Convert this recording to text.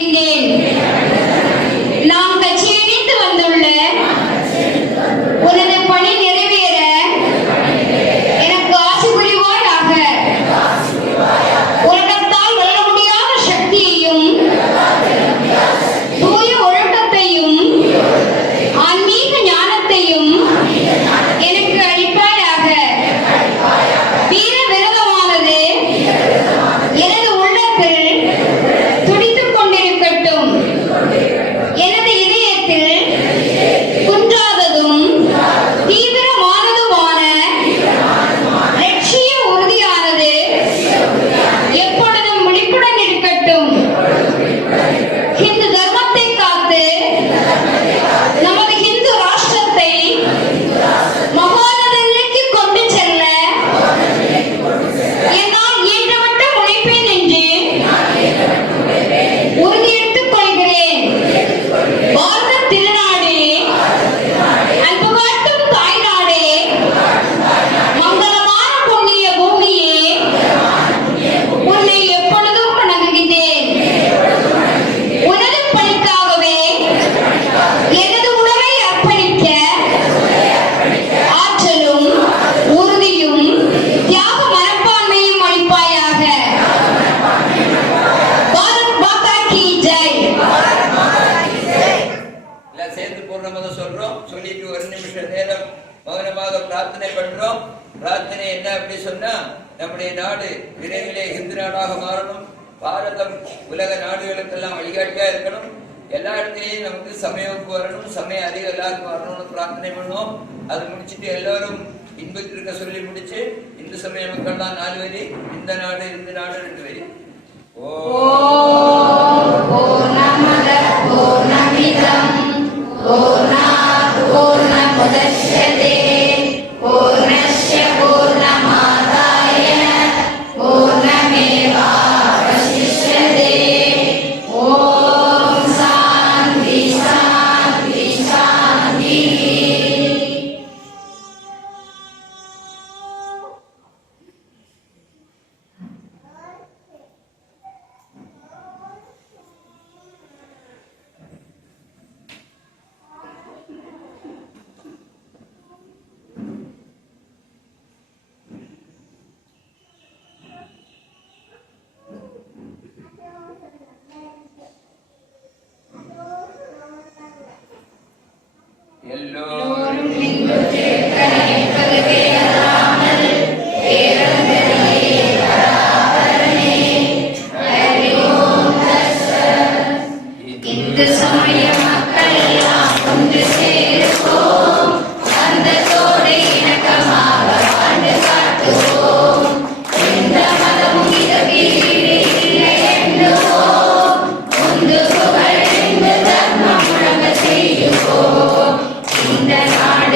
欢迎 சொல்லிட்டு ஒரு நிமிஷம் நேரம் மௌனமாக பிரார்த்தனை பண்றோம். பிரார்த்தனை என்ன அப்படி சொன்னா நம்முடைய நாடு விரைவிலே இந்து நாடாக மாறணும். பாரதம் உலக நாடுகளுக்கெல்லாம் வழிகாட்டியா இருக்கணும். எல்லா இடத்துலயும் நமக்கு சமயவுக்கு வரணும் சமய அறிவு எல்லாருக்கும் வரணும்னு பிரார்த்தனை பண்ணுவோம். அது முடிச்சுட்டு எல்லாரும் இன்பத்திற்க சொல்லி முடிச்சு இந்து சமய மக்கள்லாம் நாலு வரி இந்த நாடு இந்த நாடு ரெண்டு வரி. ஓ. எல்லோரும்